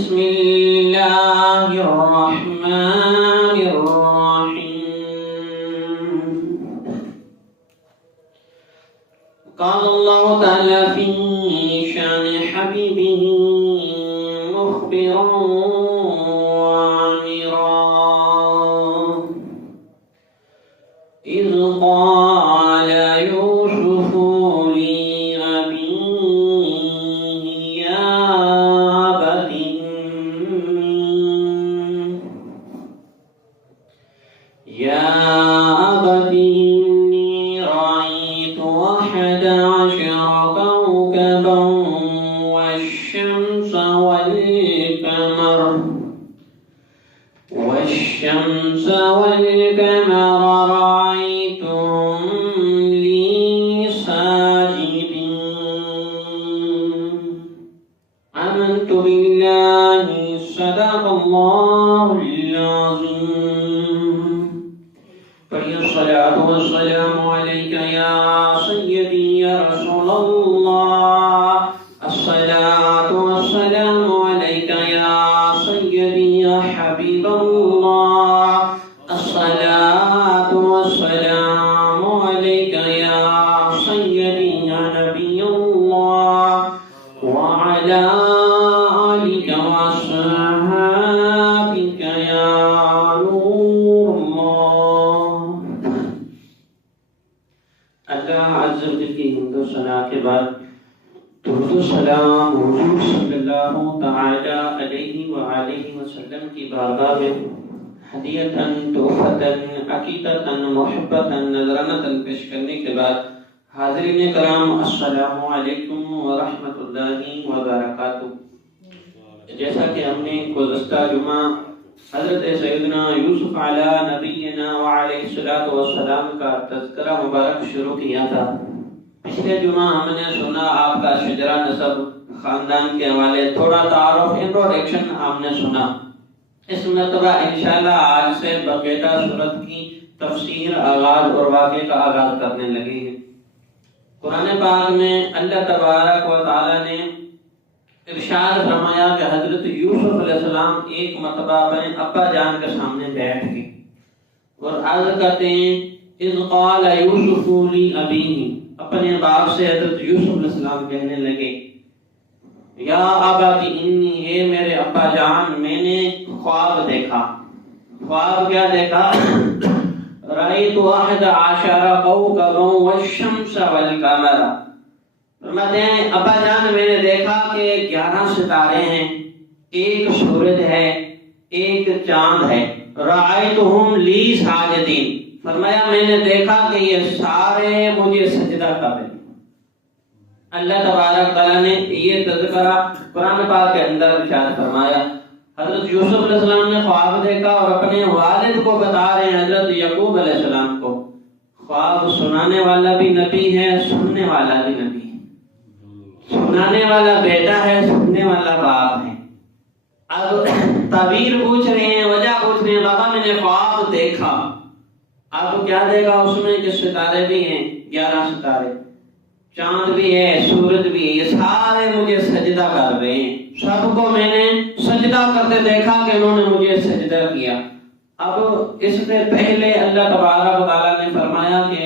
بسم الله الرحمن الرحيم. قال الله تعالى في شان حبيبه مخبرا وعامرا إذ قال يوسف لأبيه يا أبت إني رأيت 11 كوكبا والشمس والقمر رأيتهم لي ساجدين آمنت بالله صدق الله العظيم. پڑھیے الصلاۃ والسلام علیک یا سیدی یا رسول اللہ. الصلاۃ والسلام علیک یا سیدی یا حبیب اللہ. الصلاۃ والسلام علیک یا سیدی یا نبی اللہ وعلی آلک وصحابک یا نور اللہ. اللہ عز و جل کی حمد و ثنا کے بعد درود و سلام حضور صلی اللہ تعالی علیہ وآلہ وسلم کی بارگاہ میں ہدیتاً تحفتاً عقیدتاً محبتاً نذرانتاً پیش کرنے کے بعد حاضرین کرام السلام علیکم ورحمۃ اللہ وبرکاتہ. جیسا کہ ہم نے گزشتہ جمعہ حضرت سیدنا یوسف علی نبینا وعلیہ السلام کا تذکرہ مبارک شروع کیا تھا. پچھلے جمعہ ہم نے سنا آپ کا شجرہ نسب خاندان کے حوالے تھوڑا تعارف انٹروڈکشن ہم نے سنا. اس مرتبہ انشاءاللہ آج سے باقاعدہ صورت کی تفسیر آغاز اور واقعے کا آغاز کرنے لگے ہیں. قرآن پاک میں اللہ تبارک و تعالی نے ارشاد فرمایا کہ حضرت یوسف علیہ السلام ایک مرتبہ اپنے ابا جان کے سامنے بیٹھ گئے اور عرض کرتے ہیں اذ قال یوسف لأبیہ، اپنے باپ سے حضرت یوسف علیہ السلام کہنے لگے یا ابت انی، اے میرے ابا جان میں نے خواب دیکھا. خواب کیا دیکھا؟ رأیت 11 کوكبا والشمس والقمر. فرماتے ہیں ابا جان میں نے دیکھا کہ 11 ستارے ہیں، ایک سورج ہے، ایک چاند ہے. رأیتهم لی ساجدین، فرمایا میں نے دیکھا کہ یہ سارے مجھے سجدہ کر رہے ہیں. اللہ تبارک تعالیٰ نے یہ تذکرہ قرآن پاک کے اندر ارشاد فرمایا. حضرت یوسف علیہ السلام نے خواب دیکھا اور اپنے والد کو بتا رہے ہیں، حضرت یعقوب علیہ السلام کو. خواب سنانے والا بھی نبی ہے، سننے والا بھی نبی ہے. سنانے والا بیٹا ہے، سننے والا باپ ہے. اب تعبیر پوچھ رہے ہیں، وجہ پوچھ رہے ہیں. بابا میں نے خواب دیکھا. اب کیا دیکھا؟ اس میں کہ ستارے بھی ہیں، 11 ستارے، چاند بھی ہے، سورج بھی ہے، یہ سارے مجھے سجدہ کر رہے ہیں. سب کو میں نے سجدہ کرتے دیکھا کہ انہوں نے مجھے سجدہ کیا. اب اس سے پہلے اللہ تبارک و تعالیٰ نے فرمایا کہ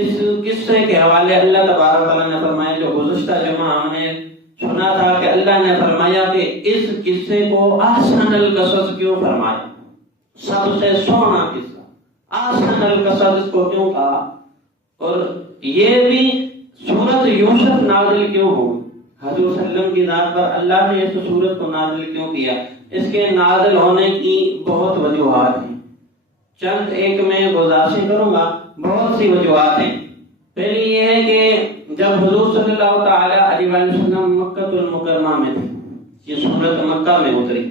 اس قصے کے حوالے اللہ تبارک و تعالیٰ نے فرمایا، جو گزشتہ جمعہ ہم نے سنا تھا کہ اللہ نے فرمایا کہ اس قصے کو احسن القصص کیوں فرمایا، سب سے سونا قصہ احسن القصص اس کو کیوں کہا، اور یہ بھی سورت یوسف نازل کیوں ہو، حضور صلی اللہ علیہ وسلم کی ذات پر اللہ نے اس سورت کو نازل کیوں کیا. اس کے نازل ہونے کی بہت وجوہات ہیں، چند ایک میں گزارشیں کروں گا. بہت سی وجوہات ہیں. پہلی یہ ہے کہ جب حضور صلی اللہ تعالی علیہ وسلم مکہ المکرمہ میں تھے، یہ سورت مکہ میں اتری،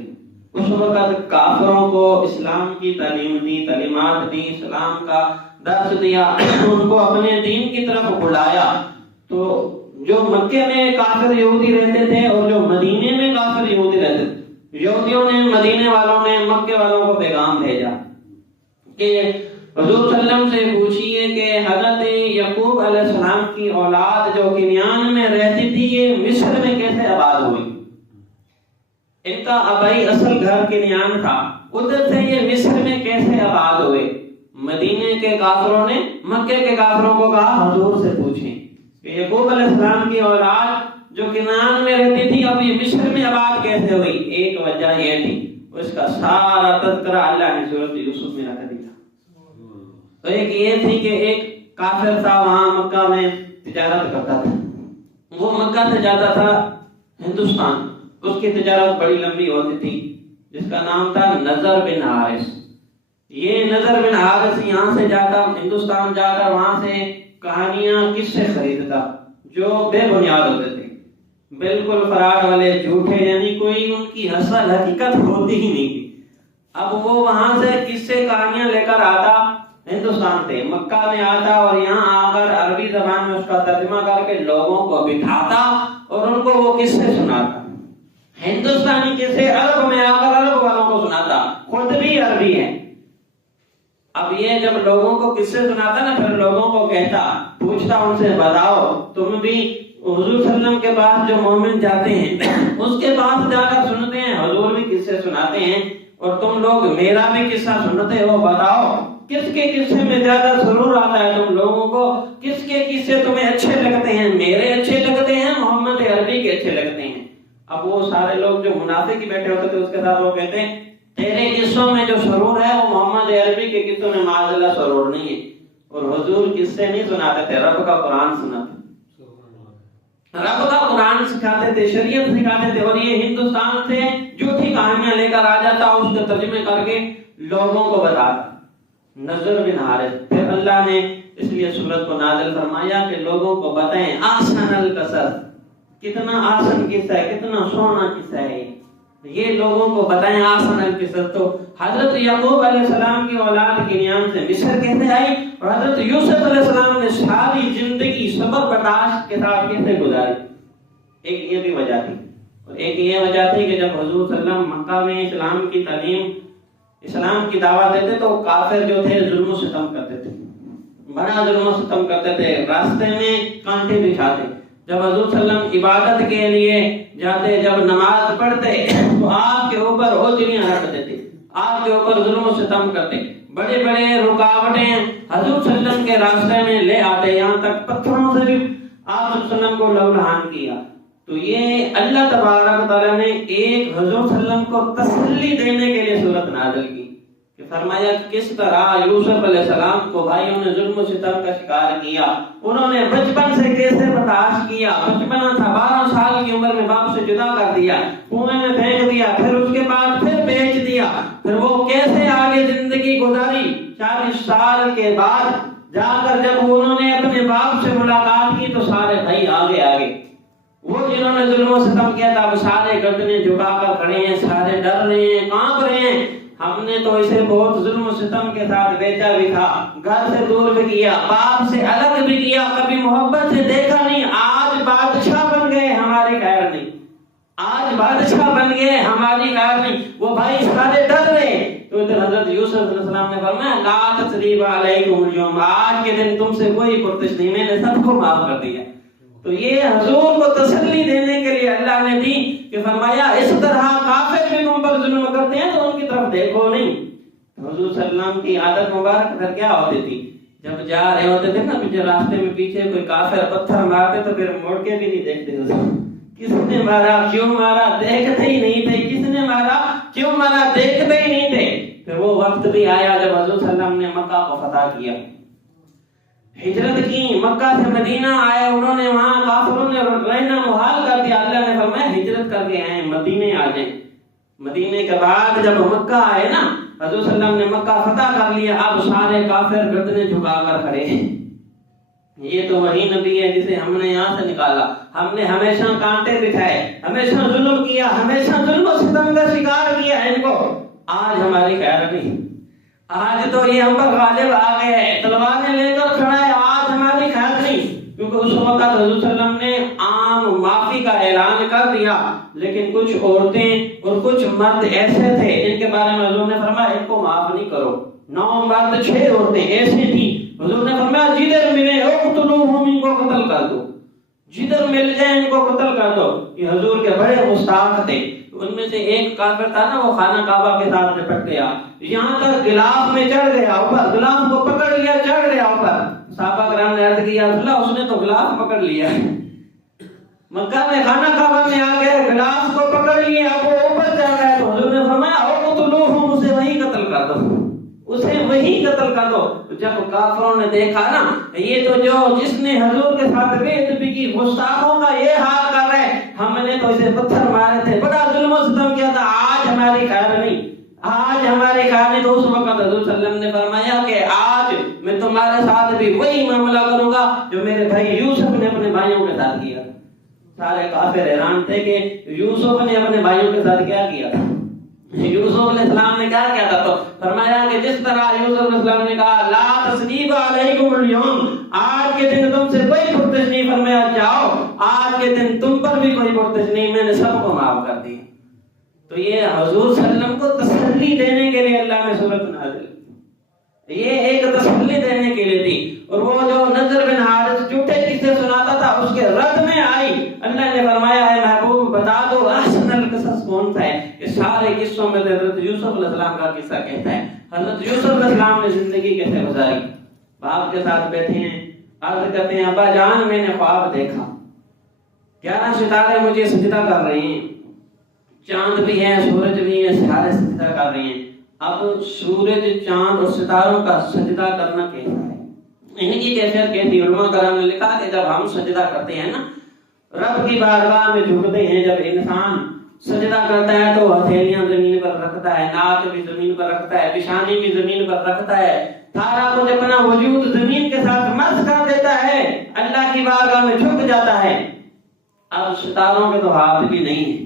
اس وقت کافروں کو اسلام کی تعلیم دی، تعلیمات دی، اسلام کا درس دیا، ان کو اپنے دین کی طرف بلایا. تو جو مکے میں کافر یہودی رہتے تھے اور جو مدینے میں کافر یہودی رہتے تھے، یہودیوں نے مدینے والوں نے مکے والوں کو پیغام بھیجا کہ حضور صلی اللہ علیہ وسلم سے پوچھئے کہ حضرت یعقوب علیہ السلام کی اولاد جو کنعان میں رہتی تھی، یہ مصر میں کیسے آباد ہوئی؟ ان کا آبائی اصل گھر کنعان تھا، ادھر سے یہ مصر میں کیسے آباد ہوئے؟ مدینے کے کافروں نے مکے کے کافروں کو کہا حضور سے پوچھیں کہ یعقوب علیہ السلام کی اولاد جو کنعان میں رہتی تھی اب یہ مصر میں آباد کیسے ہوئی؟ ایک وجہ یہ تھی، اس کا سارا تذکرہ اللہ نے سورۃ یوسف میں رکھ دیا۔ تو ایک یہ تھی کہ ایک کافر تھا وہاں مکہ میں تجارت کرتا تھا، وہ مکہ سے جاتا تھا ہندوستان، اس کی تجارت بڑی لمبی ہوتی تھی جس کا نام تھا نضر بن حارث۔ یہ نضر بن حارث یہاں سے جاتا ہندوستان، جا کر وہاں سے کہانیاں قصے خریدتا جو بے بنیاد ہوتے تھے، بالکل فراڈ والے، جھوٹے، یعنی کوئی ان کی اصل حقیقت ہوتی ہی نہیں تھی۔ اب وہ وہاں سے قصے کہانیاں لے کر آتا ہندوستان سے، مکہ میں آتا اور یہاں آ کر عربی زبان میں اس کا ترجمہ کر کے لوگوں کو بٹھاتا اور ان کو وہ قصے سناتا، ہندوستانی قصے عرب میں آ کر عرب والوں کو سناتا، خود بھی عربی ہے۔ اب یہ جب لوگوں کو قصے سناتا نا، پھر لوگوں کو کہتا، پوچھتا ان سے، بتاؤ تم بھی حضور صلی اللہ علیہ وسلم کے پاس جو مومن جاتے ہیں اس کے پاس جا کر سنتے ہیں، حضور بھی قصے سناتے ہیں، اور تم لوگ میرا بھی قصہ سنتے ہو، بتاؤ کس کے قصے میں زیادہ سرور آتا ہے تم لوگوں کو؟ کس کے قصے تمہیں اچھے لگتے ہیں؟ میرے اچھے لگتے ہیں، محمد عربی کے اچھے لگتے ہیں؟ اب وہ سارے لوگ جو منافق ہی بیٹھے ہوتے تھے اس کے ساتھ وہ کہتے ہیں تیرے قصوں میں جو سرور ہے وہ محمد عربی کے قصوں میں معاذ اللہ سرور نہیں ہے۔ اور حضور قصے نہیں سناتے تھے، رب کا قرآن سناتے، رب کا قرآن سکھاتے تھے، شریعت سکھاتے تھے، اور یہ ہندوستان سے جھوٹی کہانیاں لے کر آ جاتا، اس کے ترجمے کر کے لوگوں کو بتاتا۔ نضر بن حارث، پھر اللہ نے اس لیے سورت کو نازل فرمایا کہ لوگوں کو بتائیں آسن القصص، کتنا آسن قصہ ہے، کتنا سونا قصہ ہے، یہ لوگوں کو بتائیں آسن القصص۔ تو حضرت یعقوب علیہ السلام کی اولاد کنعان سے مصر کیسے آئی، اور حضرت یوسف علیہ السلام نے ساری زندگی صبر برداشت کے ساتھ کیسے گزاری، ایک یہ بھی وجہ تھی۔ اور ایک یہ وجہ تھی کہ جب حضور صلی اللہ علیہ وسلم مکہ میں اسلام کی تعلیم، اسلام کی دعوت دیتے تو کافر جو تھے ظلم و ستم کرتے تھے، بڑا ظلم و ستم کرتے تھے، راستے میں کانٹے بچھاتے۔ جب حضور صلی اللہ علیہ وسلم عبادت کے لیے جاتے، جب نماز پڑھتے تو آپ کے اوپر ہوجریاں رکھ دیتے، آپ کے اوپر ظلم و ستم کرتے، بڑے بڑے رکاوٹیں حضور صلی اللہ علیہ وسلم کے راستے میں لے آتے، یہاں تک پتھروں سے بھی آپ صلی اللہ علیہ وسلم کو لہو کیا۔ تو یہ اللہ تبارک تعالیٰ نے ایک حضور صلی اللہ علیہ وسلم کو تسلی دینے کے لیے سورت نازل کی کہ فرمایا کس طرح یوسف علیہ السلام کو بھائیوں نے ظلم و ستم کا شکار کیا، انہوں نے بچپن سے کیسے برداشت کیا، بچپنا تھا، 12 سال کی عمر میں باپ سے جدا کر دیا، کنویں میں پھینک دیا، پھر اس کے بعد پھر بیچ دیا، پھر وہ کیسے آگے زندگی گزاری۔ 40 سال کے بعد جا کر جب انہوں نے اپنے باپ سے ملاقات کی تو سارے بھائی آگے آگے، وہ جنہوں نے ظلم و ستم کیا تھا وہ سارے گردنیں جھکا کر کھڑے ہیں، سارے ڈر رہے ہیں، کانپ رہے ہیں، ہم نے تو اسے بہت ظلم و ستم کے ساتھ بیچا بھی تھا، گھر سے دور بھی کیا، باپ سے الگ بھی کیا، کبھی محبت سے دیکھا نہیں، آج بادشاہ بن گئے ہماری خیر نہیں، آج بادشاہ بن گئے ہماری خیر نہیں۔ وہ بھائی سارے ڈر رہے۔ تو ادھر حضرت یوسف علیہ السلام نے فرمایا لا تثریب علیکم اليوم، آج کے دن تم سے کوئی پرتش نہیں، میں نے سب کو معاف کر دیا۔ تو یہ حضور کو تسلی دینے کے لیے اللہ نے دی کہ فرمایا اس طرح کافر بھی تم پر ظلم کرتے ہیں تو ان کی طرف دیکھو نہیں۔ حضور صلی اللہ علیہ وسلم کی عادت مبارک پھر کیا ہوتی تھی، جب جا رہے ہوتے تھے نا پیچھے راستے میں پیچھے کوئی کافر پتھر مارتے تو پھر مڑ کے بھی نہیں دیکھتے تھے، کس نے مارا، کیوں مارا، دیکھتے ہی نہیں تھے، کس نے مارا، کیوں مارا، دیکھتے ہی نہیں تھے۔ پھر وہ وقت بھی آیا جب حضور صلی اللہ علیہ وسلم نے مکہ کو فتح کیا، ہجرت کی، مکہ سے مدینہ آئے، انہوں نے وہاں کافروں نے رہنا محال کر دیا، اللہ نے فرمایا ہجرت کر کے آئے مدینے آ جائیں۔ مدینے کے بعد جب مکہ آئے نا، حضور صلی اللہ علیہ وسلم نے مکہ فتح کر لیا، اب سارے کافر گردنیں جھکا کر کھڑے ہیں، یہ تو وہی نبی ہے جسے ہم نے یہاں سے نکالا، ہم نے ہمیشہ کانٹے بچھائے، ہمیشہ ظلم کیا، ہمیشہ ظلم و ستم کا شکار کیا ان کو، آج ہماری خیر نہیں، آج تو یہ ہم پر غالب آ گئے ہیں، تلواریں لے کر کھڑا ہے، آج ہماری خیر نہیں۔ کیونکہ اس وقت حضور صلی اللہ علیہ وسلم نے عام معافی کا اعلان کر دیا، لیکن کچھ عورتیں اور کچھ مرد ایسے تھے جن کے بارے میں حضور نے فرمایا ان کو معاف نہیں کرو، 9 مرد 6 عورتیں ایسے تھیں، حضور نے فرمایا جدھر ملے اقتلوہم، ان کو قتل کر دو، جدھر مل جائے ان کو قتل کر دو۔ یہ حضور کے بڑے گستاخ تھے، ان میں سے ایک کافر تھا نا، وہ خانہ کعبہ کے ساتھ لپٹ گیا، یہاں تک غلاف میں چڑھ گیا اوپر، غلاف کو پکڑ لیا، چڑھ گیا اوپر۔ صحابہ کرام نے عرض کیا رسول اللہ، اس نے تو غلاف پکڑ لیا، مکہ میں خانہ کعبہ میں آ گئے، غلاف کو پکڑ لیے، اب وہ اوپر چڑھ گئے، تو حضور نے فرمایا اقتلوہم، اسے وہیں قتل کر دو، اسے وہیں قتل کر دو۔ جب کافروں نے دیکھا نا یہ تو جس نے حضور کے ساتھ بے ادبی کی، گستاخوں کا یہ حال کر رہے، ہم نے تو اسے پتھر مارے تھے، بڑا ظلم و ستم کیا تھا، آج ہماری خیر نہیں، آج ہماری خیر نہیں۔ تو اس وقت حضور صلی اللہ علیہ وسلم نے فرمایا کہ آج میں تمہارے ساتھ بھی وہی معاملہ کروں گا جو میرے بھائی یوسف نے اپنے بھائیوں کے ساتھ کیا۔ سارے کافر حیران تھے کہ یوسف نے اپنے بھائیوں کے ساتھ کیا کیا تھا، یوسف علیہ السلام نے کیا کیا تھا؟ تو فرمایا کہ جس طرح یوسف علیہ السلام نے کہا لا تثریب علیکم اليوم، آج کے دن تم سے کوئی پرتش نہیں، فرمایا جاؤ آج کے دن تم پر بھی کوئی پرتش نہیں، میں نے سب کو معاف کر دیا۔ تو یہ حضور صلی اللہ علیہ وسلم کو تسلی دینے کے لیے اللہ نے سورۃ نازل، یہ ایک تسلی دینے کے لیے تھی۔ اور وہ جو نضر بن حارث جھوٹے قصے سناتا تھا، اس کے رد میں آئی، اللہ نے فرمایا ہے محبوب بتا دو احسن القصص کون سا ہے؟ کہ سارے قصوں میں حضرت یوسف علیہ السلام کا قصہ کہتا ہے، حضرت یوسف علیہ السلام نے زندگی کیسے گزاری۔ باپ کے ساتھ بیٹھے ہیں، عرض کرتے ہیں ابا جان میں نے خواب دیکھا، 11 ستارے مجھے سجدہ کر رہے ہیں، چاند بھی ہے، سورج بھی ہے، ستارے سجدہ کر رہے ہیں۔ اب سورج، چاند اور ستاروں کا سجدہ کرنا کیسا ہے؟ ان کی کیفیت کہتی، علماء کرام نے لکھا کہ جب ہم سجدہ کرتے ہیں نا، رب کی بارگاہ میں جھکتے ہیں، جب انسان سجدہ کرتا ہے تو ہتھیلیاں زمین پر رکھتا ہے، ناک بھی زمین پر رکھتا ہے، پیشانی بھی زمین پر رکھتا ہے، سارا کچھ اپنا وجود زمین کے ساتھ مسح کر دیتا ہے، اللہ کی بارگاہ میں جھک جاتا ہے۔ اب ستاروں کے تو ہاتھ بھی نہیں ہے،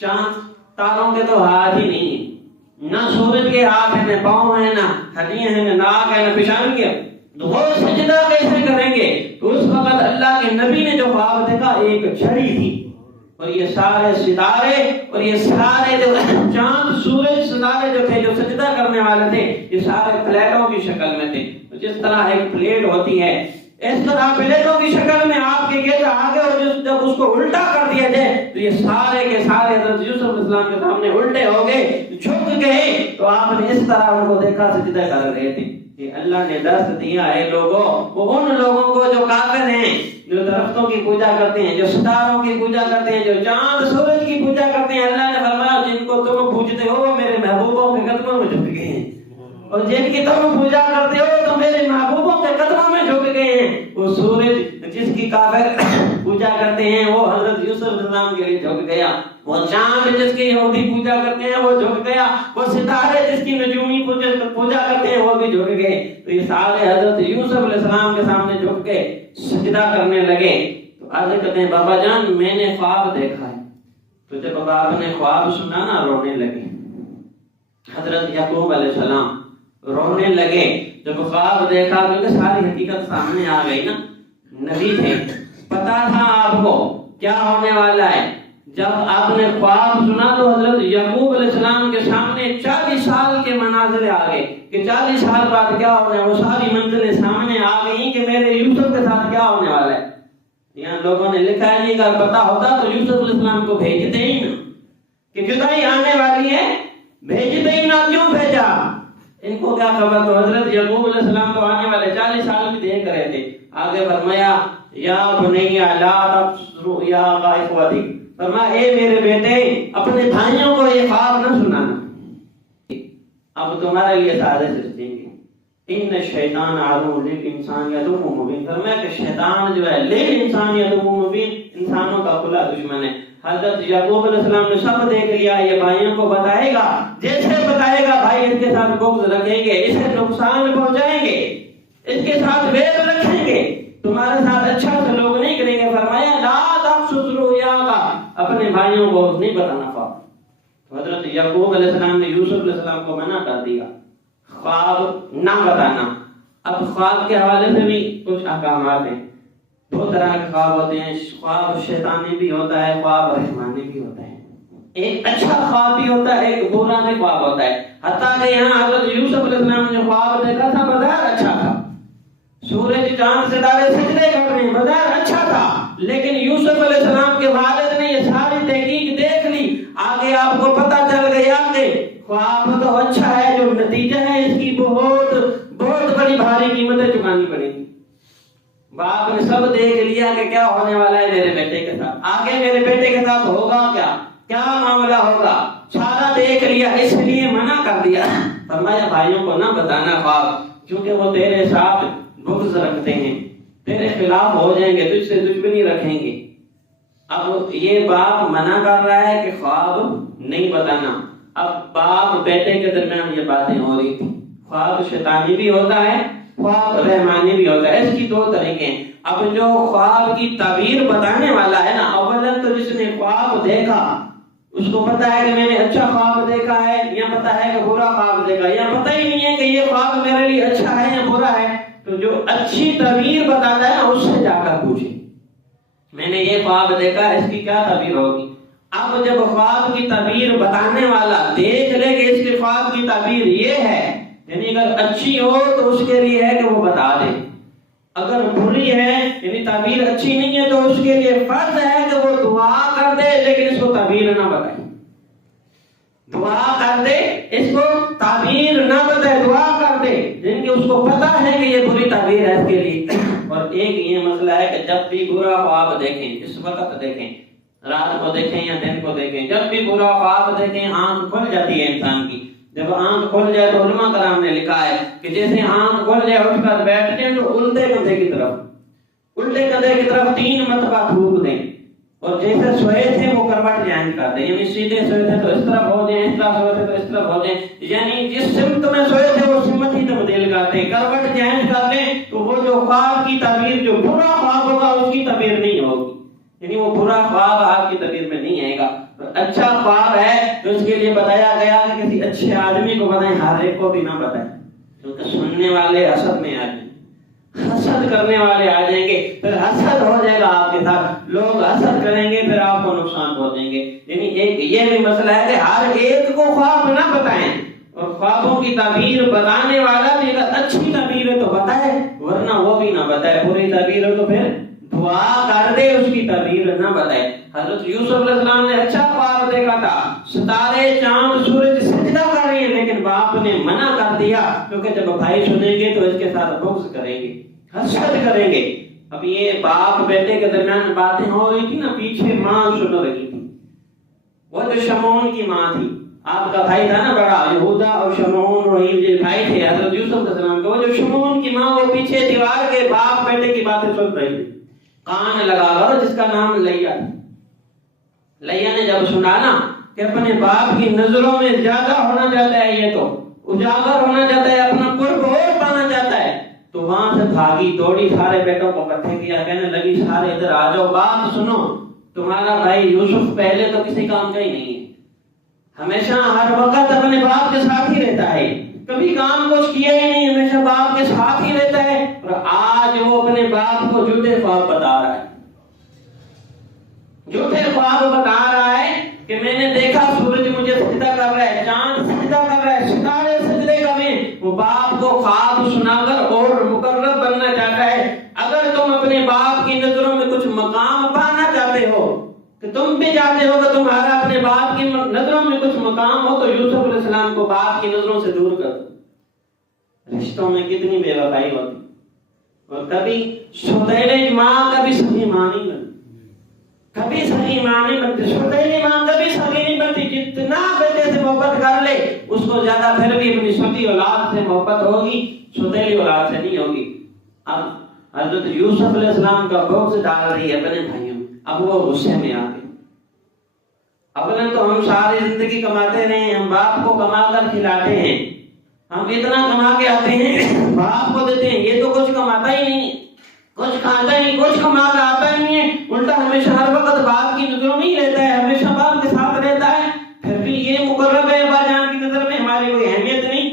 چاند تاروں کے تو ہاتھ ہی نہیں ہے، نہ سورج کے ہاتھ ہیں، نہ پاؤں ہیں، نہ ہڈیاں ہیں، نہ ناک ہے، نہ پیشانی ہے، تو وہ سجدہ کیسے کریں گے؟ تو اس وقت اللہ کے نبی نے جو خواب دیکھا ایک چھڑی تھی، اور یہ سارے ستارے اور یہ سارے جو چاند، سورج، ستارے جو تھے جو سجدہ کرنے والے تھے، یہ سارے پلیٹوں کی شکل میں تھے۔ جس طرح ایک پلیٹ ہوتی ہے، اس طرح پلیٹوں کی شکل میں آپ کے گرد آگے، اور جب اس کو الٹا کر دیا جائے تو یہ سارے کے سارے حضرت یوسف علیہ السلام کے سامنے الٹے ہو گئے، جھک گئے۔ تو آپ نے اس طرح ان کو دیکھا سجدہ کر رہے تھے۔ کہ اللہ نے درس دیا ہے لوگوں، وہ ان لوگوں کو جو کافر ہیں، جو درختوں کی پوجا کرتے ہیں، جو ستاروں کی پوجا کرتے ہیں، جو چاند سورج کی پوجا کرتے ہیں، اللہ نے فرمایا جن کو تم پوجتے ہو وہ میرے محبوبوں کے قدموں میں جھک گئے ہیں، اور جن کی تم پوجا کرتے ہو تو میرے محبوبوں کے قدموں میں جھک گئے ہیں۔ وہ سورج جس کی کافر پوجا کرتے ہیں وہ حضرت یوسف علیہ السلام کے لیے جھک گیا، وہ چاند جس کی یہودی پوجا کرتے ہیں وہ جھک گیا، وہ ستارے جس کی نجومی پوجا کرتے ہیں وہ بھی جھک گئے۔ تو یہ سارے حضرت یوسف علیہ السلام کے سامنے جھک کے سجدہ کرنے لگے۔ تو آج کہتے ہیں بابا جان میں نے خواب دیکھا ہے۔ تو جب آپ نے خواب سنا نا رونے لگے، حضرت یعقوب علیہ السلام رونے لگے جب خواب دیکھا، کیونکہ ساری حقیقت سامنے آ گئی نا، نبی تھے، پتا تھا آپ کو کیا ہونے والا ہے۔ جب آپ نے خواب سنا تو حضرت یعقوب علیہ السلام کے سامنے 40 سال کے مناظر آ گئے کہ 40 سال بعد کیا ہونا ہے، وہ ساری منزلیں سامنے آ گئی کہ میرے یوسف کے ساتھ کیا ہونے والا ہے۔ یہاں لوگوں نے لکھا ہے نہیں کہ پتا ہوتا تو یوسف علیہ السلام کو بھیجتے ہی نا، کہ جدائی آنے والی ہے، بھیجتے ہی نہ، کیوں بھیجا؟ ان کو کیا خبر؟ تو حضرت یعقوب علیہ السلام تو آنے والے 40 سال بھی دیکھ رہے تھے۔ آگے فرمایا یا بنی لا تبصر یا اخوتی، فرمایا اے میرے بیٹے اپنے بھائیوں کو یہ خواب نہ سنانا، اب تمہارے لیے سازش رچیں گے۔ ان الشیطان عدو للانسان عدو مبین، فرمایا کہ شیطان جو ہے للانسان عدو مبین، انسانوں کا کھلا دشمن ہے۔ حضرت یعقوب علیہ السلام نے سب دیکھ لیا، یہ بھائیوں کو بتائے گا، جیسے بتائے گا بھائی اس کے ساتھ بغض رکھیں گے، اسے نقصان پہنچائیں گے، اس کے ساتھ ویر رکھیں گے، تمہارے ساتھ اچھا سلوک نہیں کریں گے۔ فرمایا لا تبصر رؤیاک، اپنے بھائیوں کو نہیں بتانا خواب۔ حضرت یعقوب علیہ السلام نے یوسف علیہ السلام کو منع کر دیا خواب نہ بتانا۔ اب خواب کے حوالے سے بھی کچھ احکامات ہیں، 2 طرح کے خواب ہوتے ہیں، خواب شیطانی بھی ہوتا ہے، خواب رحمانی بھی ہوتا ہے۔ ایک اچھا خواب بھی ہوتا ہے، ایک برا بھی خواب ہوتا ہے۔ حتیٰ کہ یہاں حضرت یوسف علیہ السلام نے جو خواب دیکھا تھا بظاہر اچھا تھا، سورج چاند ستارے سجدے کر رہے ہیں، بظاہر اچھا تھا، لیکن یوسف علیہ السلام کے والد نے یہ ساری تحقیق دیکھ لی، آگے آپ کو پتہ چل گیا کہ خواب تو اچھا ہے، جو نتیجہ ہے اس کی بہت بہت بڑی بھاری قیمتیں چکانی پڑیں گی۔ باپ نے سب دیکھ لیا کہ کیا ہونے والا ہے میرے بیٹے کے ساتھ، آگے میرے بیٹے کے ساتھ ہوگا کیا معاملہ ہوگا، سارا دیکھ لیا، اس لیے منع کر دیا، فرمایا بھائیوں کو نہ بتانا خواب، کیونکہ وہ تیرے ساتھ بغض رکھتے ہیں، تیرے خلاف ہو جائیں گے، تجھ سے دشمنی رکھیں گے۔ اب یہ باپ منع کر رہا ہے کہ خواب نہیں بتانا، اب باپ بیٹے کے درمیان یہ باتیں ہو رہی تھی۔ خواب شیطانی بھی ہوتا ہے، خواب رحمانی بھی ہوتا ہے، اس کی دو طریقے ہیں۔ اب جو خواب کی تعبیر بتانے والا ہے نا، اولاً تو جس نے خواب دیکھا اس کو پتا ہے کہ میں نے اچھا خواب دیکھا ہے یا پتا ہے کہ برا خواب دیکھا، یا پتہ ہی نہیں ہے کہ یہ خواب میرے لیے اچھا ہے یا برا ہے، تو جو اچھی تعبیر بتاتا ہے نا اس سے جا کر پوچھے میں نے یہ خواب دیکھا، اس کی کیا تعبیر ہوگی۔ اب جب خواب کی تعبیر بتانے والا دیکھ لے کہ اس کے خواب کی تعبیر یہ ہے، یعنی اگر اچھی ہو تو اس کے لیے ہے کہ وہ بتا دے، اگر بری ہے یعنی تعبیر اچھی نہیں ہے تو اس کے لیے فرض ہے کہ وہ دعا کر دے، لیکن اس کو تعبیر نہ بتائے، دعا کر دے، اس کو تعبیر نہ بتائے، دعا کر دے، جن کے اس کو پتا ہے کہ یہ بری تعبیر ہے اس کے لیے۔ اور ایک یہ مسئلہ ہے کہ جب بھی برا خواب دیکھیں، اس وقت دیکھیں، رات کو دیکھیں یا دن کو دیکھیں، جب بھی برا خواب دیکھیں آنکھ کھل جاتی ہے انسان کی، جب آنکھ کھل جائے تو علماء کرام نے لکھا ہے کہ جیسے آنکھ کھل جائے اٹھ کر بیٹھ جائیں تو الٹے کندھے کی طرف 3 مرتبہ تھوک دیں، اور جیسے سوئے تھے وہ کروٹ چینج کر دیں، یعنی سیدھے سوئے تھے تو اس طرف ہو جائیں، اس طرف سوئے تھے تو اس طرف ہو جائیں، یعنی جس سمت میں سوئے تھے وہ سمت ہی تبدیل کر دیں، کروٹ چینج کر دیں، تو وہ جو خواب کی تعبیر جو برا خواب ہوگا اس کی تعبیر نہیں ہوگی، یعنی وہ برا خواب آپ کی تعبیر میں نہیں آئے گا۔ اچھا خواب ہے تو اس کے لیے بتایا گیا کہ کسی اچھے آدمی کو بتائیں، ہر ایک کو بھی نہ بتائیں، کیونکہ سننے والے حسد میں آ جائیں، حسد کرنے والے آ جائیں گے، پھر حسد ہو جائے گا آپ کے ساتھ، لوگ حسد کریں گے، پھر آپ کو نقصان پہنچیں گے۔ یعنی ایک یہ بھی مسئلہ ہے کہ ہر ایک کو خواب نہ بتائیں، اور خوابوں کی تعبیر بتانے والا بھی اگر اچھی تعبیر ہے تو بتائے، ورنہ وہ بھی نہ بتائے، بری تعبیر ہے تو پھر دعا کر دے، اس کی تعبیر نہ بتائے۔ حضرت یوسف علیہ السلام نے اچھا خواب دیکھا تھا، ستارے چاند سورج سجدہ کر رہے ہیں، لیکن باپ نے منع کر دیا، کیونکہ جب بھائی سنیں گے تو اس کے ساتھ بغض کریں گے، حسد کریں گے۔ اب یہ باپ بیٹے کے درمیان باتیں ہو رہی تھی نا، پیچھے ماں سن رہی تھی، وہ جو شمعون کی ماں تھی، آپ کا بھائی تھا نا بڑا، یہودا اور شمعون رحیم جی بھائی تھے حضرت یوسف علیہ السلام کے، وہ جو شمعون کی ماں وہ پیچھے دیوار کے باپ بیٹے کی باتیں سن رہی تھی، کان لگا کر، جس کا نام لیا تھا۔ لیا نے جب سنا نا کہ اپنے باپ کی نظروں میں زیادہ ہونا چاہتا ہے، یہ تو اجاگر ہونا چاہتا ہے، اپنا قرب اور پانا چاہتا ہے، تو وہاں سے بھاگی دوڑی، سارے بیٹوں کو اکٹھے کیا، کہنے لگی سارے ادھر آ جاؤ، بات سنو، تمہارا بھائی یوسف پہلے تو کسی کام کا ہی نہیں ہے، ہمیشہ ہر وقت اپنے باپ کے ساتھ ہی رہتا ہے، کبھی کام کچھ کیا ہی نہیں، ہمیشہ باپ کے ساتھ ہی رہتا ہے، اور آج وہ اپنے باپ کو جھوٹے خواب بتا رہا ہے، جھوٹے خواب بتا رہا ہے کہ میں نے دیکھا سورج مجھے سجدہ کر رہا ہے، چاند سجدہ کر رہا ہے، ستارے سجدے کر رہے ہیں۔ وہ باپ کو خواب سنا کر اور مقرب بننا چاہتا ہے۔ اگر تم اپنے باپ کی نظروں میں کچھ مقام پانا چاہتے ہو، کہ تم بھی چاہتے ہو کہ تمہارا اپنے باپ کی نظروں میں کچھ مقام ہو، تو یوسف علیہ السلام کو باپ کی نظروں سے دور کر دو۔ رشتوں میں کتنی بے وفائی ہوتی، اور کبھی سوتیلی ماں کبھی صحیح ماں نہیں بنتی، کبھی صحیح ماں نہیں بنتی، سوتیلی ماں کبھی صحیح نہیں بنتی، جتنا بیٹے سے محبت کر لے اس کو زیادہ پھر بھی اپنی سوتی اولاد سے محبت ہوگی، سوتیلی اولاد سے نہیں ہوگی۔ اب حضرت یوسف علیہ السلام کا بغض ڈال رہی ہے اپنے بھائیوں میں، اب وہ غصے میں آ گئے۔ اپنے تو ہم ساری زندگی کماتے رہے ہیں، ہم باپ کو کما کر کھلاتے ہیں، ہم اتنا کما کے آتے ہیں باپ کو دیتے ہیں، یہ تو کچھ کماتا ہی نہیں، کچھ کھاتا ہی نہیں، کچھ کما کے آتا ہی نہیں ہے، الٹا ہمیشہ ہر وقت باپ کی نظروں میں ہی رہتا ہے، ہمیشہ باپ کے ساتھ رہتا ہے، پھر بھی یہ مقرب ہے ابا جان کی نظر میں، ہماری کوئی اہمیت نہیں۔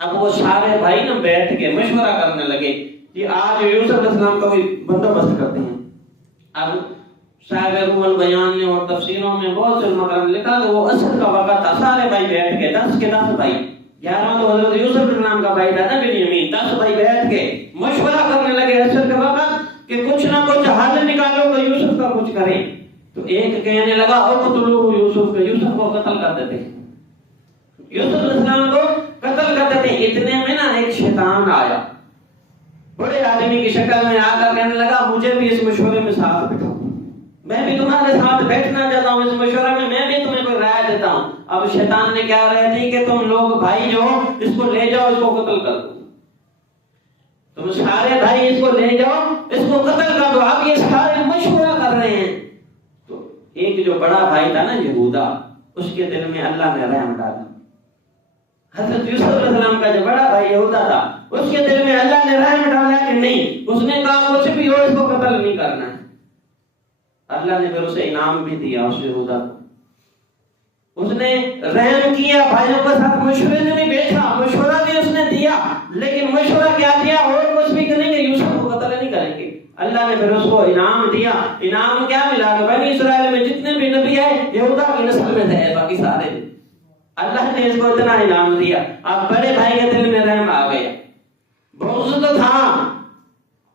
اب وہ سارے بھائی نا بیٹھ کے مشورہ کرنے لگے کہ آج یوسف علیہ السلام کا کوئی بندوبست کرتے ہیں۔ اب صاحب روح البیان نے اور تفسیروں میں بہت سے علماء نے لکھا کہ وہ عصر کا وقت تھا، سارے بھائی بیٹھ کے 10 کے 10 بھائی 11واں تو حضرت یوسف علیہ السلام کا بھائی تھا نا بنیامین. 10 بھائی بیٹھ کے مشورہ کرنے لگے عصر کے وقت کہ کچھ نہ کچھ حل نکالو تو یوسف کا کچھ کریں. تو ایک کہنے لگا اقتلوا یوسف، یوسف کو قتل کر دیتے، یوسف علیہ السلام کو قتل کر دیتے. اتنے میں نا ایک شیطان آیا بڑے آدمی کی شکل میں، آ کر کہنے لگا مجھے بھی اس مشورے میں ساتھ بٹھاؤ، میں بھی تمہارے ساتھ بیٹھنا چاہتا ہوں اس مشورے میں بھی تمہیں کوئی رائے دیتا ہوں. اب شیطان نے کیا رائے دی کہ تم لوگ بھائی جو اس کو لے جاؤ، اس کو قتل کر دو، تم سارے بھائی اس کو لے جاؤ، اس کو قتل کر دو. اب یہ سارے مشورہ کر رہے ہیں. تو ایک جو بڑا بھائی تھا نا یہودا، اس کے دل میں اللہ نے رحم ڈالا. حضرت یوسف علیہ السلام کا جو بڑا بھائی یہودا تھا، اس کے دل میں اللہ نے رحم ڈالا کہ نہیں، اس نے کہا کچھ بھی ہو اس کو قتل نہیں کرنا ہے. اللہ نے پھر اسے انعام بھی دیا اس یہودا کو. اس نے رحم کیا، بھائیوں کے ساتھ مشورے میں بھی بیٹھا، مشورہ بھی اس نے دیا، لیکن مشورہ کیا دیا؟ اور کچھ بھی کریں گے، یوسف کو قتل نہیں کریں گے. اللہ نے پھر اس کو انعام دیا. انعام کیا ملا؟ کہ بنی اسرائیل میں جتنے بھی نبی آئے یہودا کی نسل میں تھے، باقی سارے اللہ نے اس کو اتنا انعام دیا. اب بڑے بھائی کے دل میں رحم آ گیا. بغض تو تھا،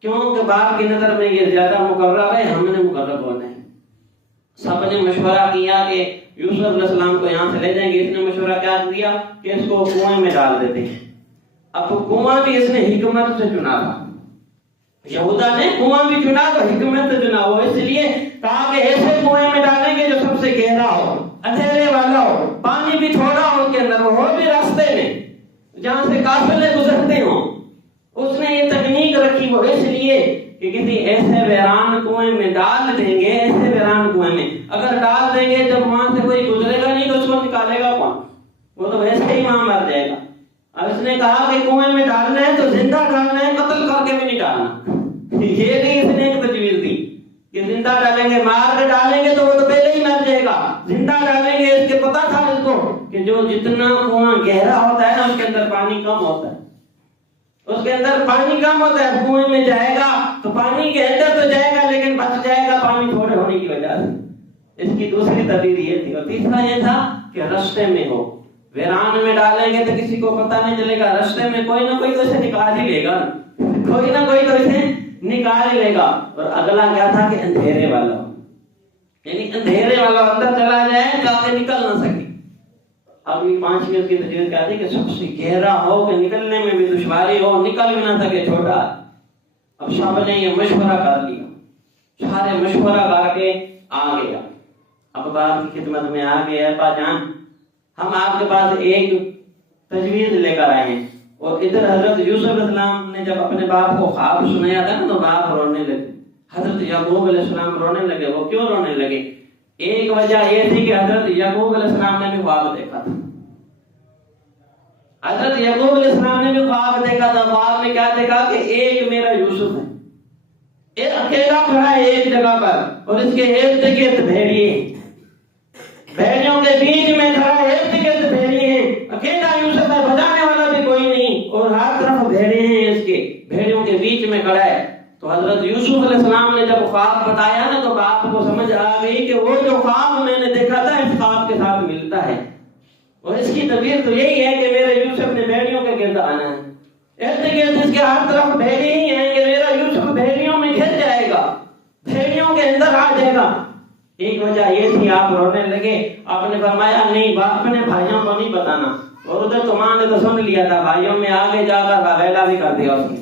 کیونکہ باپ کی نظر میں یہ زیادہ مقرب ہے، ہم نے مقرب ہونا ہے. سب نے مشورہ کیا کہ یوسف علیہ السلام کو یہاں سے لے جائیں گے. اس نے مشورہ کیا دیا کہ اس کو کنویں میں ڈال دیتے ہیں. اب کنواں بھی اس نے حکمت سے چنا تھا، یہودا نے کنواں بھی چنا تو حکمت سے چنا. وہ اس لیے کہا کہ ایسے کنویں میں ڈالیں گے جو سب سے گہرا ہو، اندھیرے والا ہو، پانی بھی تھوڑا ہو اس کے اندر، وہ بھی راستے میں جہاں سے قافلے گزرتے ہوں. اس نے یہ تکنیک رکھی، وہ اس لیے کہ کسی ایسے ویران کنویں میں ڈال دیں گے، ایسے ویران کنویں میں اگر ڈال دیں گے جب وہاں سے کوئی گزرے گا نہیں تو اس کو نکالے گا کون؟ وہ تو ویسے ہی وہاں مر جائے گا. اب اس نے کہا کہ کنویں میں ڈالنا ہے تو زندہ ڈالنا ہے، قتل کر کے بھی نہیں ڈالنا. یہ بھی اس نے ایک تجویز دی کہ زندہ ڈالیں گے، مار کے ڈالیں گے تو وہ تو پہلے ہی مر جائے گا. زندہ ڈالیں گے، اس کے پتا تھا اس کو کہ جو جتنا کنواں گہرا ہوتا ہے نا اس کے اندر پانی کم ہوتا ہے، اس کے اندر پانی کم ہوتا ہے. کنویں میں جائے گا تو پانی کے اندر تو جائے گا لیکن بچ جائے گا پانی تھوڑے ہونے کی وجہ سے. اس کی دوسری تدبیر یہ تھی. اور تیسرا یہ تھا کہ رستے میں ہو، ویران میں ڈالیں گے تو کسی کو پتہ نہیں چلے گا، رستے میں کوئی نہ کوئی تو اسے نکال ہی لے گا، کوئی نہ کوئی تو اسے نکال ہی لے گا. اور اگلا کیا تھا کہ اندھیرے والا ہو، یعنی اندھیرے والا اندر چلا جائے تاکہ نکل نہ سکے. اب یہ 5ویں کی تجویز کیا تھی کہ سب سے گہرا ہو کہ نکلنے میں بھی دشواری ہو، نکل بھی نہ سکے، چھوٹا. اب سب نے یہ مشورہ کر لیا، سارے مشورہ کر کے آ گیا. اب باپ کی خدمت میں آ گیا، ابا جان ہم آپ کے پاس ایک تجویز لے کر آئے ہیں. اور ادھر حضرت یوسف علیہ السلام نے جب اپنے باپ کو خواب سنایا تھا نا تو باپ رونے لگے. حضرت یعقوب علیہ السلام رونے لگے. وہ کیوں رونے لگے؟ ایک وجہ یہ تھی کہ حضرت یعقوب علیہ السلام نے بھی خواب دیکھا تھا. حضرت یعقوب علیہ السلام نے بھی خواب دیکھا تھا. خواب میں کیا دیکھا کہ ایک میرا یوسف ہے، ایک اکیلا کھڑا ہے ایک جگہ پر، اور اس کے ارد گرد بھیڑیے، بھیڑیوں کے بیچ میں کھڑا ہے، ارد گرد بھیڑیے ہیں. اکیلا یوسف ہے، بچانے والا بھی کوئی نہیں، اور ہر طرف بھیڑے ہیں، اس کے بھیڑیوں کے بیچ میں کھڑا ہے. تو حضرت یوسف علیہ السلام نے جب خواب بتایا نا تو باپ کو سمجھ آ گئی کہ وہ جو خواب میں نے دیکھا تھا اس خواب کے ساتھ ملتا ہے. اور اس کی تعبیر تو یہی ہے کہ میرے یوسف نے بھیڑیوں کے گرد آنا ہے، ارد گرد اس کے ہر طرف بھیڑے ہی ہیں کہ میرا یوسف بھیڑیوں میں گھر جائے گا، بھیڑیوں کے اندر آ جائے گا. ایک وجہ یہ تھی آپ رونے لگے. آپ نے فرمایا نہیں باپ نے بھائیوں کو نہیں بتانا. اور ادھر تو ماں نے تو سن لیا تھا، بھائیوں میں آگے جا کر واویلا بھی کر دیا اس نے.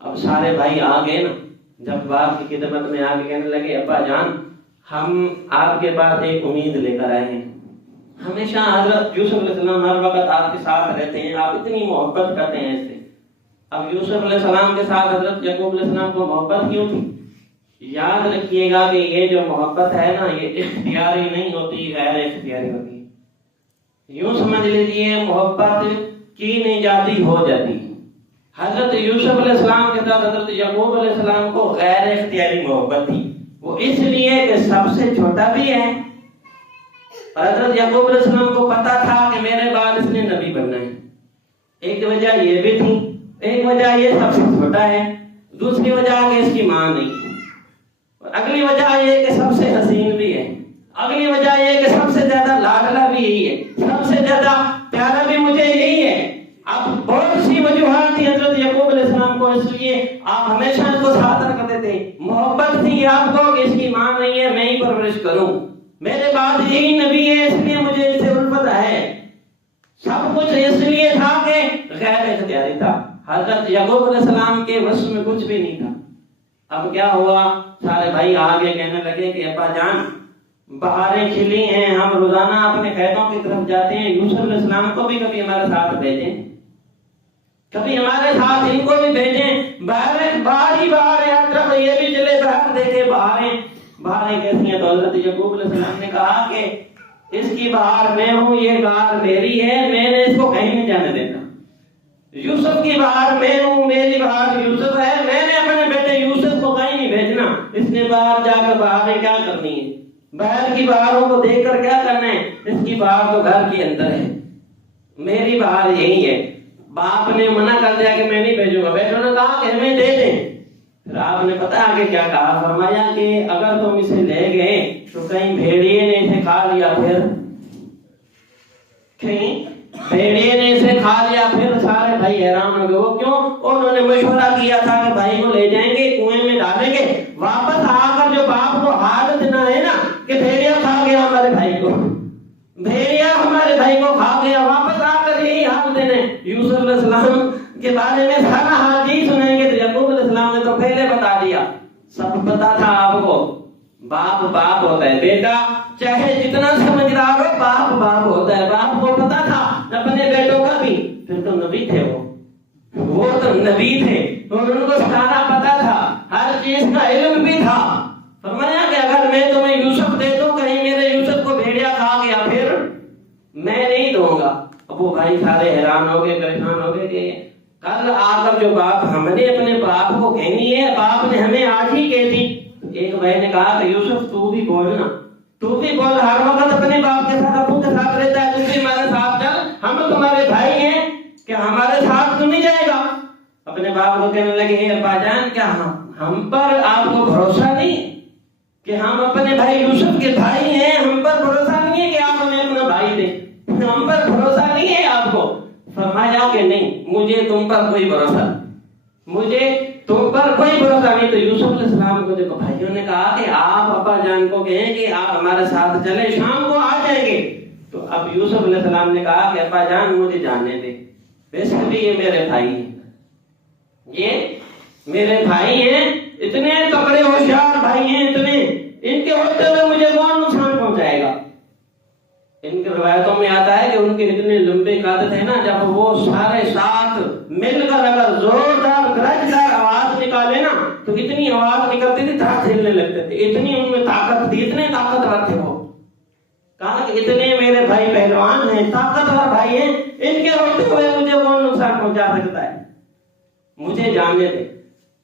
اب سارے بھائی آ گئے نا، جب باپ کی خدمت میں آ کے کہنے لگے ابا جان ہم آپ کے پاس ایک امید لے کر آئے ہیں. ہمیشہ حضرت یوسف علیہ السلام ہر وقت آپ کے ساتھ رہتے ہیں، آپ اتنی محبت کرتے ہیں اس سے. اب یوسف علیہ السلام کے ساتھ حضرت یعقوب علیہ السلام کو محبت کیوں تھی؟ یاد رکھیے گا کہ یہ جو محبت ہے نا یہ اختیاری نہیں ہوتی، غیر اختیاری ہوتی ہے. یوں سمجھ لیجیے محبت کی نہیں جاتی ہو جاتی. حضرت یوسف علیہ السلام کے ساتھ حضرت یعقوب علیہ السلام کو غیر اختیاری محبت تھی. وہ اس لیے کہ سب سے چھوٹا بھی ہے، اور حضرت یعقوب علیہ السلام کو پتا تھا کہ میرے بعد اس نے نبی بننا ہے. ایک وجہ یہ بھی تھی، ایک وجہ یہ سب سے چھوٹا ہے، دوسری وجہ کہ اس کی ماں نہیں، اور اگلی وجہ یہ کہ سب سے حسین بھی ہے، اگلی وجہ یہ کہ سب سے زیادہ لاڈلا بھی یہی ہے، سب سے زیادہ پیارا بھی مجھے سب کچھ اس لیے تھا کہ غیر اختیاری تھا. حضرت یعقوب علیہ السلام کے وس میں کچھ بھی نہیں تھا. اب کیا ہوا، سارے بھائی آگے کہنے لگے کہ ابا جان بہاریں کھلی ہیں، ہم روزانہ اپنے کھیتوں کی طرف جاتے ہیں، یوسف علیہ السلام کو بھی کبھی ہمارے ساتھ بھیجیں، کبھی ہمارے ساتھ ان کو بھی بھیجیں. باری طرف یہ بھی چلے باہر دیکھے بہاریں کیسی ہیں. تو حضرت یعقوب علیہ السلام نے کہا کہ اس کی بہار میں ہوں، یہ بہار میری ہے، میں نے اس کو کہیں نہیں جانے دینا. یوسف کی بہار میں ہوں، میری بہار یوسف ہے، میں نے اپنے بیٹے یوسف کو کہیں نہیں بھیجنا. اس نے باہر جا کر بہاریں کیا کرنی ہے، باہر کی بہاروں کو دیکھ کر کیا کرنا ہے، اس کی بہار تو گھر کے اندر ہے، میری بہار یہی ہے. باپ نے منع کر دیا کہ میں نہیں بھیجوں گا، بیٹوں نے کہا کہ ہمیں دے دیں. پھر آپ نے پتا آگے کیا کہا، فرمایا کہ اگر تم اسے لے گئے تو کہیں بھیڑیے نے اسے کھا لیا، پھر سارے بھائی حیران ہو گئے. وہ کیوں؟ انہوں نے مشورہ کیا تھا کہ بھائی کو لے جائیں گے، کنویں میں ڈالیں گے، واپس آ کر جو باپ کو حالت نہ ہے نا کہ بھیڑیا کھا گیا ہمارے بھائی کو، بھیڑیا ہمارے بھائی کو کھا گیا، واپس آ کر یہی حال دینے. یوسف علیہ السلام کے بارے میں سارا حال ہی سنیں گے. تو یعقوب علیہ السلام نے تو پہلے بتا دیا، سب پتا تھا آپ کو. باپ ہوتا ہے، بیٹا چاہے جتنا سمجھدار ہو، باپ ہوتا ہے. باپ کو پتا تھا اپنے بیٹوں کا بھی. پھر تو نبی تھے، وہ تو نبی تھے اور ان کو سارا پتا تھا، ہر چیز کا علم بھی تھا. فرمایا کہ اگر میں تمہیں یوسف دے دوں، کہیں میرے یوسف کو بھیڑیا کھا گیا، پھر میں نہیں دوں گا. اب وہ بھائی سارے حیران ہو گئے، پریشان ہو گئے کہ کل آ کر جو بات ہم نے اپنے باپ کو کہنی ہے، باپ نے ہمیں آج ہی کہہ دی. ایک بھائی نے کہا کہ یوسف تو بھی بولنا، تو بھی بول، ہر وقت اپنے باپ کے ساتھ، ابو کے ساتھ رہتا ہے، تو بھی ہمارے ساتھ چل، ہم تمہارے بھائی ہیں، کہ ہمارے ساتھ تو نہیں جائے گا. اپنے باپ کو کہنے لگے ابا جان کیا ہم پر آپ کو بھروسہ نہیں کہ ہم اپنے بھائی یوسف کے بھائی ہیں، ہم پر بھروسہ نہیں ہے کہ آپ ہمیں اپنا بھائی دیں، ہم پر بھروسہ نہیں ہے آپ کو. فرمایا کہ نہیں، مجھے تم پر کوئی بھروسہ نہیں. تو یوسف علیہ السلام کو دیکھو، بھائیوں نے کہا کہ آپ ابا جان کو کہیں کہ آپ ہمارے ساتھ چلیں، شام کو آ جائیں گے. تو اب یوسف علیہ السلام نے کہا کہ ابا جان مجھے جاننے دے، ویسے بھی یہ میرے بھائی ہیں، یہ میرے بھائی ہیں، اتنے تکڑے ہوشیار بھائی ہیں، اتنے، ان کے ہوتے ہوئے مجھے کون نقصان پہنچائے گا. ان کی روایتوں میں آتا ہے کہ ان کے اتنے لمبے قد تھے نا، جب وہ سارے ساتھ مل کر اگر زوردار گرج کر آواز نکالے نا تو اتنی آواز نکلتی تھی دھڑ ہلنے لگتے تھے، اتنی ان میں طاقت تھی، اتنے طاقتور تھے. وہ کہا کہ اتنے میرے بھائی پہلوان ہیں، طاقتور بھائی ہیں، ان کے ہوتے ہوئے مجھے کون نقصان پہنچا سکتا ہے، مجھے جاننے دے.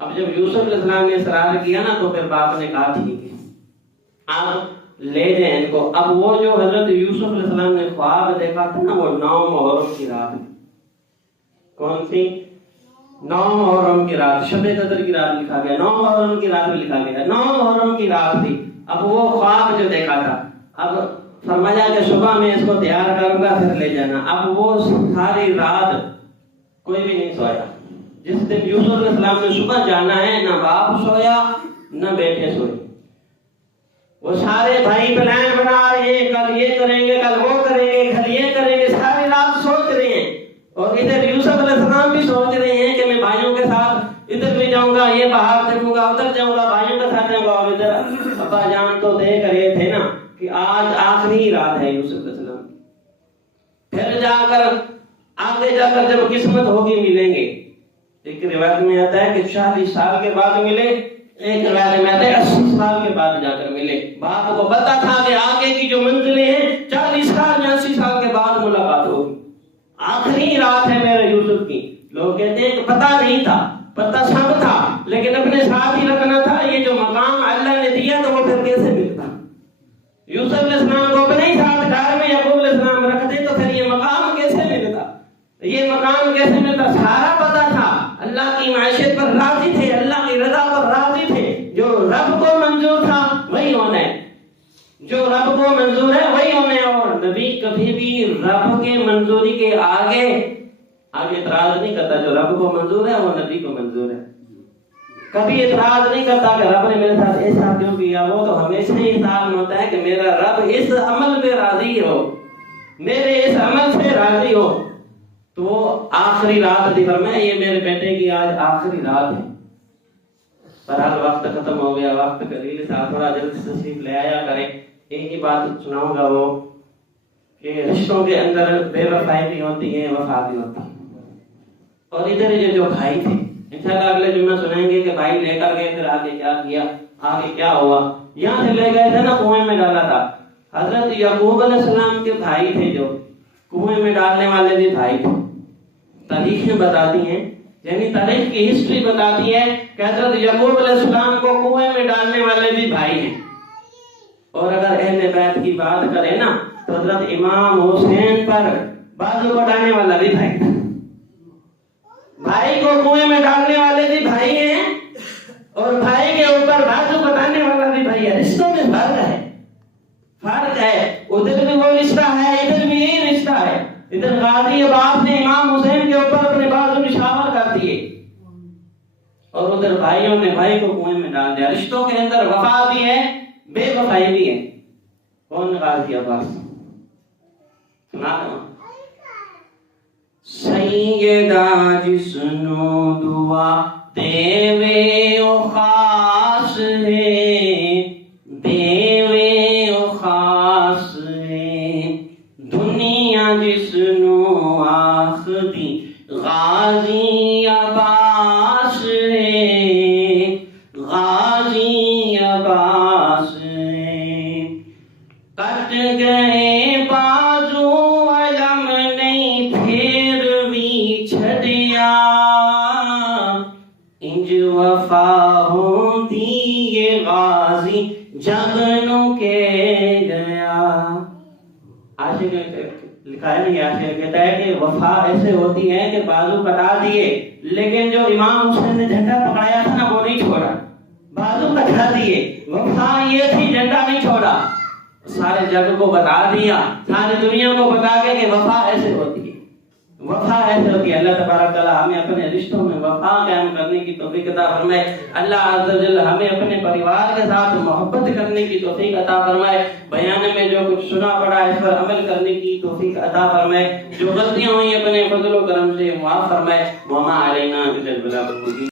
اب جب یوسف علیہ السلام نے اصرار کیا نا تو پھر باپ نے کہا ٹھیک ہے آپ لے جائیں ان کو. اب وہ جو حضرت یوسف علیہ السلام نے خواب دیکھا تھا نا، وہ 9 محرم کی رات، کون سی 9 محرم کی رات، شب قدر کی رات لکھا گیا، 9 محرم کی رات بھی لکھا گیا، 9 محرم کی رات تھی. اب وہ خواب جو دیکھا تھا، اب فرمایا کہ صبح میں اس کو تیار کروں گا پھر لے جانا. اب وہ ساری رات کوئی بھی نہیں سویا. جس دن یوسف علیہ السلام نے صبح جانا ہے، نہ باپ سویا نہ بیٹے سوئے. وہ سارے بھائی پلان بنا رہے ہیں، کل یہ کریں گے، کل وہ کریں گے، کل یہ کریں گے، ساری رات سوچ رہے ہیں. اور ادھر یوسف علیہ السلام بھی سوچ رہے ہیں کہ میں بھائیوں کے ساتھ ادھر بھی جاؤں گا، یہ باہر دیکھوں گا، ادھر جاؤں گا، بھائیوں کے ساتھ جاؤں گا. اور ادھر ابا جان تو دیکھ رہے تھے نا کہ آج آخری رات ہے یوسف علیہ السلام. پھر جا کر آگے جا کر جب قسمت ہوگی ملیں گے. ایک روایت میں آتا ہے کہ 40 سال کے بعد ملے، ایک روایت میں آتا ہے 80 سال کے بعد جا کر ملے. باپ کو پتا تھا کہ آگے کی جو منزلیں ہیں 40 سال یا 80 سال کے بعد ملاقات ہوگی، آخری رات ہے میرے یوسف کی. لوگ کہتے ہیں کہ پتا نہیں تھا، پتا سب تھا لیکن اپنے ساتھ ہی رکھنا تھا. یہ جو مقام اللہ نے دیا تو وہ پھر کیسے ملتا؟ یوسف علیہ السلام کو اپنے ہی ساتھ گھر میں یعقوب علیہ السلام رکھتے تو پھر یہ مقام کیسے ملتا؟ یہ مقام کیسے ملتا؟ سارا پتا تھا. اللہ کی معیشت پر راضی تھے، اللہ کی رضا پر راضی تھے. جو رب کو منظور تھا وہی ہونا ہے، جو رب کو منظور ہے وہی ہونا ہے. اور نبی کبھی بھی رب کے منظوری کے آگے اعتراض نہیں کرتا. جو رب کو منظور ہے وہ نبی کو منظور ہے. کبھی اعتراض نہیں کرتا کہ رب نے میرے ساتھ ایسا کیوں کیا. وہ تو ہمیشہ ہی حساب میں ہوتا ہے کہ میرا رب اس عمل پہ راضی ہو، میرے اس عمل سے راضی ہو. تو وہ آخری رات تھی، فرمایا یہ میرے بیٹے کی آج آخری رات ہے. بہرحال وقت ختم ہو گیا، وقت قلیل تھا، تھوڑا جلد سے تشریف لے آیا کریں. ایک ہی بات سناؤں گا وہ کہ رشتوں کے اندر بے وفائی بھی ہوتی ہے، وفا بھی ہوتی ہے. اور ادھر یہ جو بھائی تھے، انشاءاللہ اگلے جمعہ سنیں گے کہ بھائی لے کر گئے، پھر آگے کیا کیا، آگے کیا ہوا. یہاں سے لے گئے تھے نا، کنویں میں ڈالا تھا. حضرت یعقوب علیہ السلام کے بھائی تھے، جو کنویں میں ڈالنے والے بھی بھائی تھے. تاریخیں بتاتی ہیں، یعنی تاریخ کی ہسٹری بتاتی ہے کہ حضرت یعقوب علیہ السلام کو کنویں میں ڈالنے والے بھی بھائی ہیں. اور اگر اہل بیت کی بات کریں نا تو حضرت امام حسین پر بازو کٹانے والا بھی بھائی تھا. بھائی کو کنویں میں ڈالنے والے بھی بھائی ہیں اور بھائی کے اوپر بازو کٹانے والا بھی بھائی ہے. رشتوں میں فرق ہے، فرق ہے. ادھر بھی وہ رشتہ ہے، ادھر بھی یہی رشتہ ہے. ادھر غازی عباس نے امام حسین کے اوپر اپنے بازو نشاور کر دیے اور ادھر بھائیوں نے بھائی کو کنویں میں ڈال دیا. رشتوں کے اندر وفا بھی ہے، بے وفائی بھی ہے. کون غازی عباس؟ سنا دو. سیدہ جسنو دعا دیوے او خاص ہے، دیوے او خاص ہے. دنیا جسنو آخری غازی عباس ہے، غازی عباس ہے. کٹ گئے بازو علم نہیں پھر بھی چھڑیا، انج وفا ہوتی یہ غازی جگنوں کے گیا. عاشق لکھا ہے نہیں، عاشق کہتا ہے کہ وفا ایسے ہوتی ہے کہ بازو کٹا دیے لیکن جو امام حسین نے جھنڈا پکڑایا تھا نا وہ نہیں چھوڑا. بازو کٹا دیے، وفا یہ تھی جھنڈا نہیں چھوڑا. سارے جگ کو بتا دیا، ساری دنیا کو بتا کے کہ وفا ایسے ہوتی ہے، وفا ایسے ہوتی ہے. اللہ تبارک تعالیٰ ہمیں اپنے رشتوں میں وفا قائم کرنے کی توفیق عطا فرمائے. اللہ عز و جل ہمیں اپنے پریوار کے ساتھ محبت کرنے کی توفیق عطا فرمائے. بیان میں جو کچھ سنا پڑا اس پر عمل کرنے کی توفیق عطا فرمائے. جو غلطیاں ہوئی اپنے فضل و کرم سے معاف فرمائے. وما علینا الا البلاغ المبین.